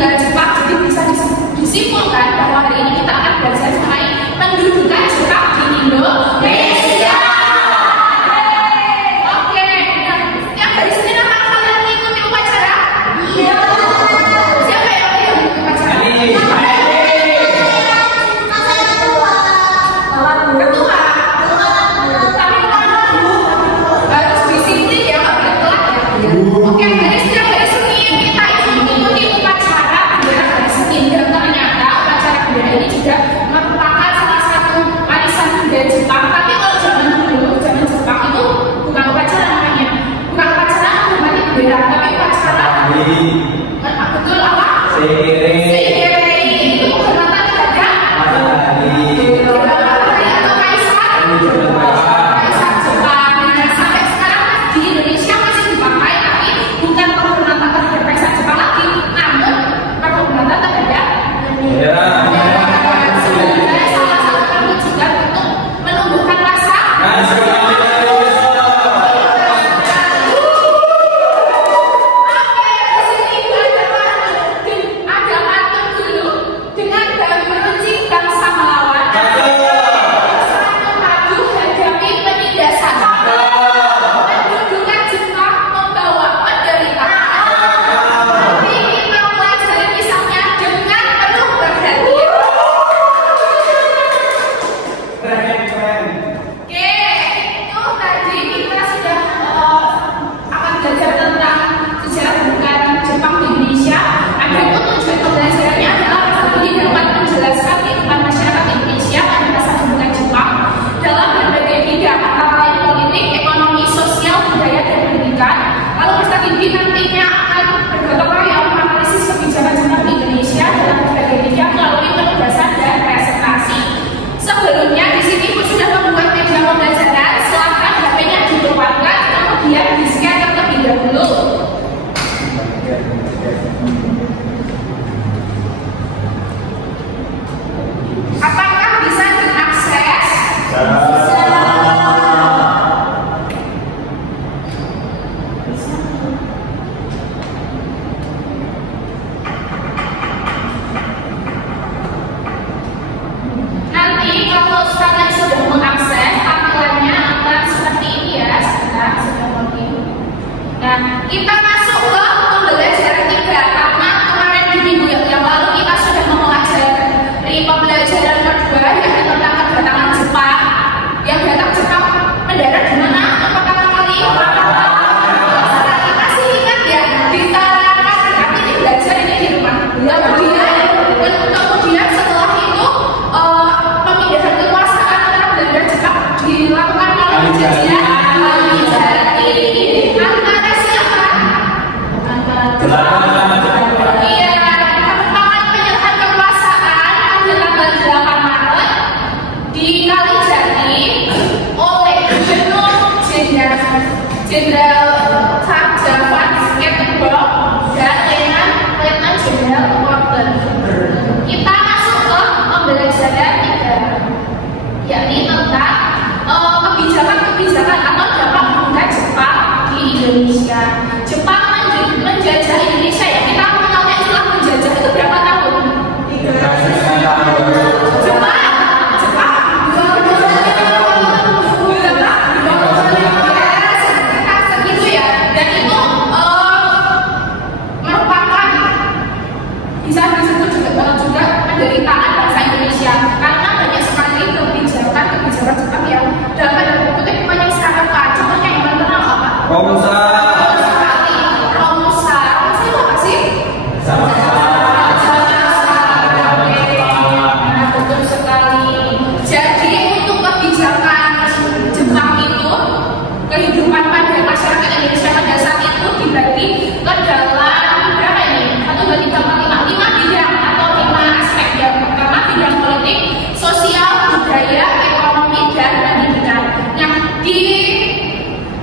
negara Jepang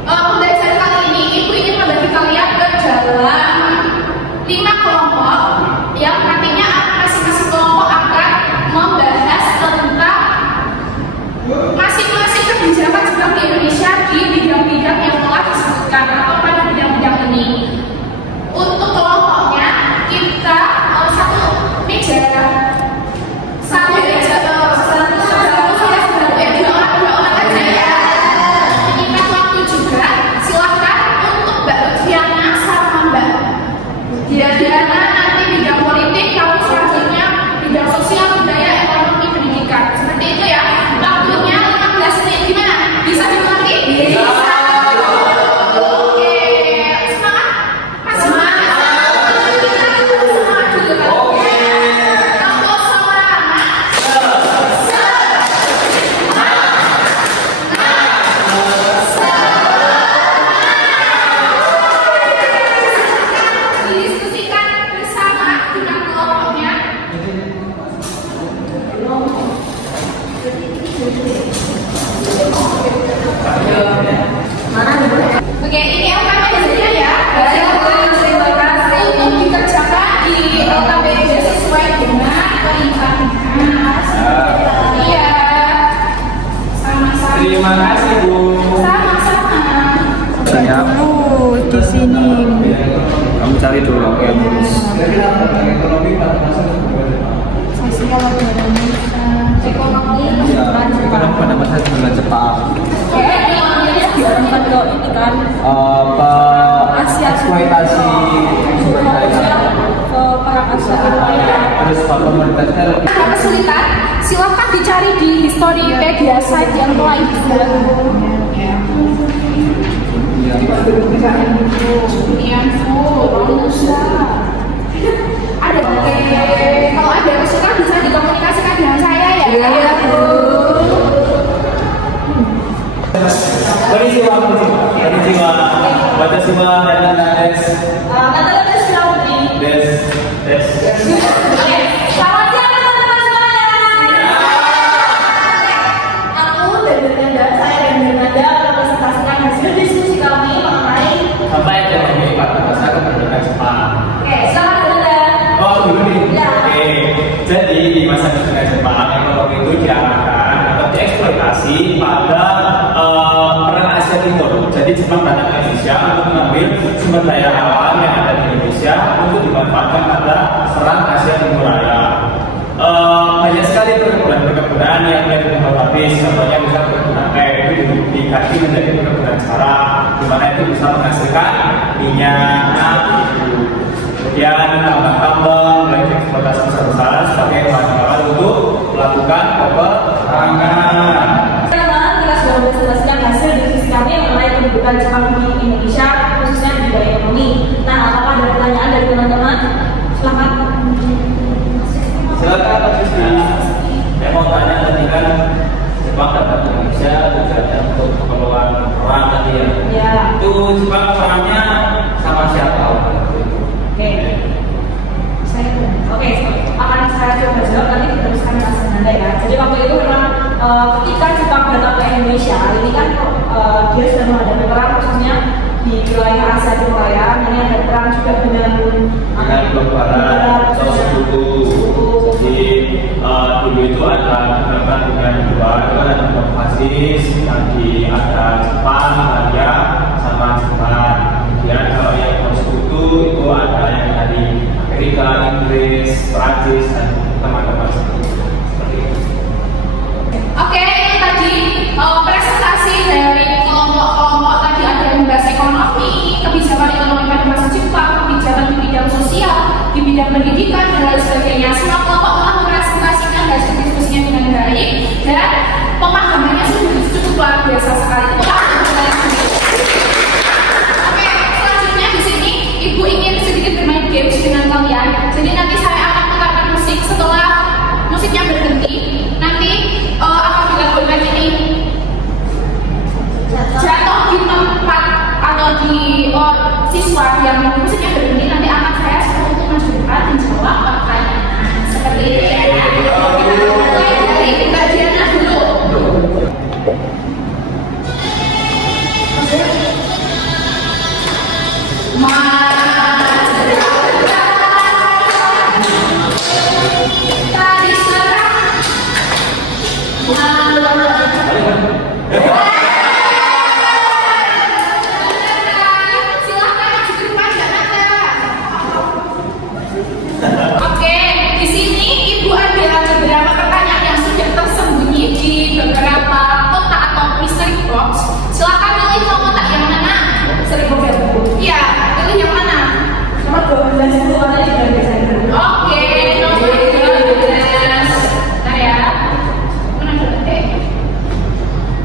Pembelajaran kali ini ibu kira-kira tentang ekonomi pada masa kemerdekaan Jepang. Sosial ekonomi Ekonomi pada masa kemerdekaan Jepang. ini kan eksploitasi sumber daya. para Asia. Terus pemerintahnya lebih Kesulitan, silahkan dicari di Historipedia site yang telah dibuat. Ada kalau ada kesulitan bisa dikomunikasikan dengan saya ya. Iya, Bu. Konnichiwa. Watashi wa Nana desu. Nana desu Des. Selamat siang teman-teman semuanya. Aku dan Bernanda, saya dan Bernanda merepresentasikan hasil diskusi kami mengenai Ekonomi pada masa kemerdekaan Jepang. Oke, selamat Bernanda. Oh, dulu nih. Ya. Oke. Jadi di masa kemerdekaan Jepang, ekonomi itu diarahkan atau dieksploitasi pada perang Asia Timur. Jadi Jepang datang ke Indonesia untuk mengambil sumber daya alam yang ada di Indonesia untuk dimanfaatkan pada serang Asia Timur Raya. Banyak sekali perkebunan yang mulai berkembang habis. Contohnya bisa perkebunan teh itu diganti menjadi perkebunan cara, di mana itu bisa menghasilkan minyak. Kemudian tambang-tambang mulai dieksploitasi besar-besaran sebagai bahan untuk melakukan peperangan. Kita sudah mempresentasikan hasil diskusi kami mengenai pendudukan Jepang di Indonesia, khususnya di bidang ekonomi. Nah, apakah ada pertanyaan dari teman-teman? Silakan. Silakan Pak Siswi. Saya mau tanya tadi kan Jepang datang ke Indonesia tujuannya untuk keperluan perang tadi ya. Ya. Itu Jepang perangnya sama siapa? Oke. Oke, akan saya coba jawab nanti diteruskan Mas Nanda ya. Jadi waktu itu memang ketika Jepang datang ke Indonesia, ini kan dia sudah menghadapi perang khususnya di wilayah Asia Timur Raya. Ini ada perang juga dengan Blok Barat atau Sekutu. Jadi dulu itu ada gerakan dengan dua, itu ada blok fasis, nanti ada Jepang, Italia, sama Jepang. Kemudian kalau yang Sekutu itu ada yang dari Amerika, Inggris, Prancis, dan teman-teman seperti itu. Oke, ini tadi presentasi dari kelompok-kelompok tadi ada yang membahas ekonomi, kebijakan ekonomi pada masa Jepang, kebijakan di bidang sosial, di bidang pendidikan dan lain sebagainya. Semua kelompok telah mempresentasikan hasil diskusinya dengan baik dan pemahamannya cukup luar biasa sekali. Oke, selanjutnya di sini Ibu ingin sedikit bermain games dengan kalian. Jadi nanti saya akan putarkan musik setelah musiknya berhenti. Nanti akan dilakukan ini jatuh di tempat atau di siswa yang musiknya berhenti. Nanti akan saya suruh untuk maju depan menjawab pertanyaan seperti ini ya. Kita mulai dari Mbak Diana dulu. Tadi serang silahkan masuk pajak Anda. Oke, di sini Ibu ada beberapa pertanyaan yang sudah tersembunyi di beberapa kotak atau mystery box. Silahkan pilih mau kotak yang mana? Mystery box ya? Iya, pilih yang mana? Nomor 12 itu ada di bagian saya. Oke, nomor 12. Bentar ya.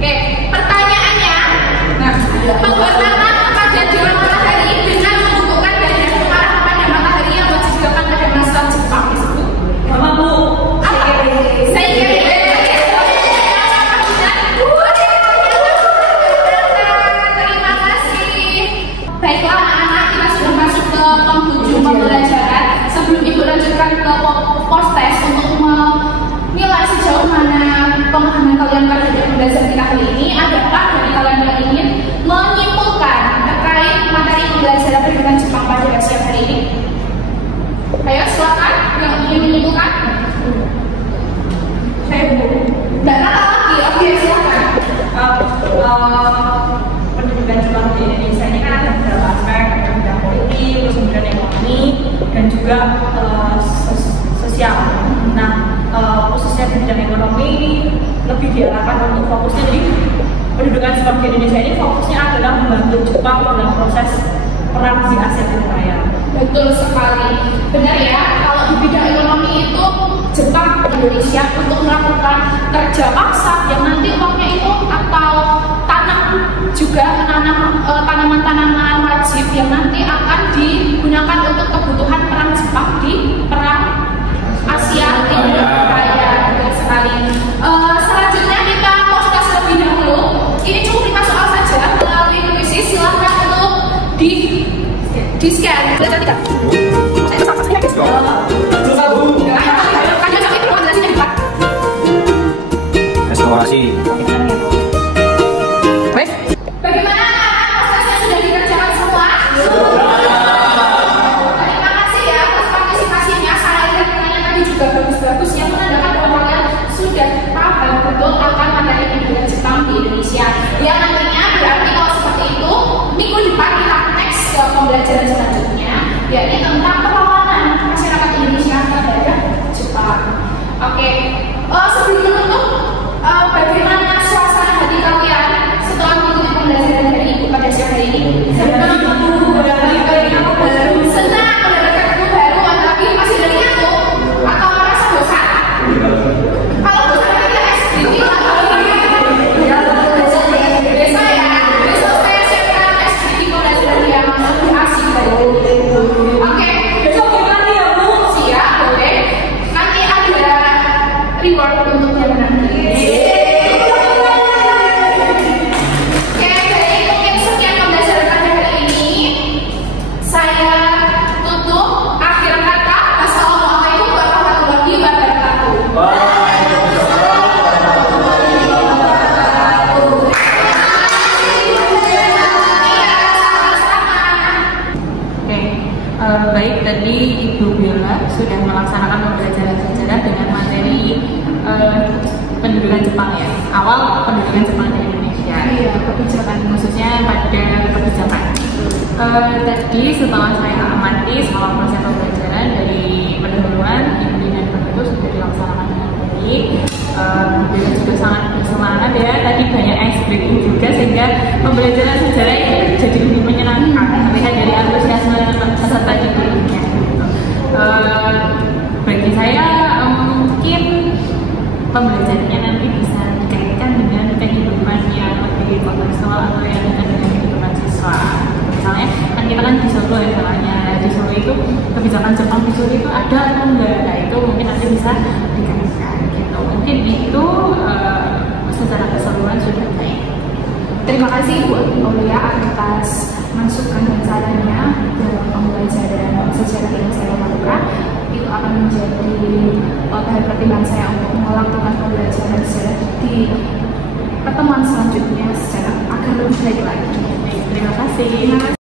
Oke, pertanyaannya. Nah, membuat nama kejadian matahari dengan membukukan garis arah pada matahari yang menciptakan pada masa Jepang disebut. Mama Bu. Saya kira. Terima kasih. Baiklah anak-anak, kita sudah masuk ke penghujung pembelajaran. Sebelum Ibu lanjutkan ke post test untuk menilai sejauh mana pemahaman kalian terhadap pembelajaran kita kali ini, adakah dari kalian yang ingin menyimpulkan terkait materi pembelajaran pendidikan Jepang pada siang hari ini? Ayo silakan yang ingin menyimpulkan. Saya tidak kata lagi, oke silakan. Pendidikan Jepang di Indonesia ini kan ada beberapa aspek, ada bidang politik, terus kemudian ekonomi, dan juga lebih diarahkan untuk fokusnya. Jadi pendudukan Jepang di Indonesia ini fokusnya adalah membantu Jepang dalam proses perang di Asia Tenggara. Betul sekali, benar ya. Kalau di bidang ekonomi itu Jepang Indonesia untuk melakukan kerja paksa yang nanti uangnya itu atau tanam juga menanam tanaman-tanaman wajib yang nanti akan digunakan untuk kebutuhan perang Jepang di perang Asia Tenggara. Betul sekali. Selanjutnya kita post lebih dahulu. Ini cukup 5 soal saja melalui kuisis. Silahkan untuk di scan. Boleh tidak? Restorasi. Bagaimana prosesnya sudah dikerjakan semua? Terima kasih ya atas partisipasinya. Saya lihat pertanyaan tadi juga bagus-bagus yang menandakan bahwa kalian sudah paham betul akan materi pendidikan Jepang di Indonesia. Yang nantinya berarti kalau seperti itu minggu depan kita next ke pembelajaran selanjutnya, yakni tentang perlawanan masyarakat Indonesia terhadap Jepang. Oke, sebelum menutup, bagaimana suasana hati kalian setelah mengikuti pembelajaran dari Ibu pada siang hari ini? Senang, mendapatkan ilmu baru, tapi masih dari aku atau merasa bosan? Kalau bosan nanti SDT besok saya siapkan SDT pembelajaran yang lebih asik dari ini. Oke, coba nanti ya Bu, siap, boleh. Nanti ada reward untuk yang menang. Baik, tadi Ibu Bella sudah melaksanakan pembelajaran dengan materi pendudukan Jepang ya. Awal pendudukan Jepang di Indonesia. Iya, kebijakan khususnya pada kebijakan. Tadi setelah saya amati selama proses pembelajaran dari pendahuluan, inti dan penutup sudah dilaksanakan dengan baik. Bella juga sangat bersemangat ya. Tadi banyak ice breaking juga sehingga pembelajaran sejarah itu jadi lebih menyenangkan. Terlihat dari antusiasme peserta didiknya. Bagi saya mungkin pembelajarannya nanti bisa dikaitkan dengan kehidupan yang lebih kontekstual atau yang dekat dengan kehidupan siswa. Misalnya kan kita kan di Solo ya, salahnya di Solo itu kebijakan Jepang di Solo itu ada atau enggak, nah itu mungkin nanti bisa dikaitkan gitu. Mungkin itu secara keseluruhan sudah baik. Terima kasih Bu Aulia atas masukan dan sarannya dalam pembelajaran sejarah yang saya lakukan. Itu akan menjadi bahan pertimbangan saya untuk melakukan pembelajaran sejarah di pertemuan selanjutnya secara agar lebih baik lagi. Terima kasih.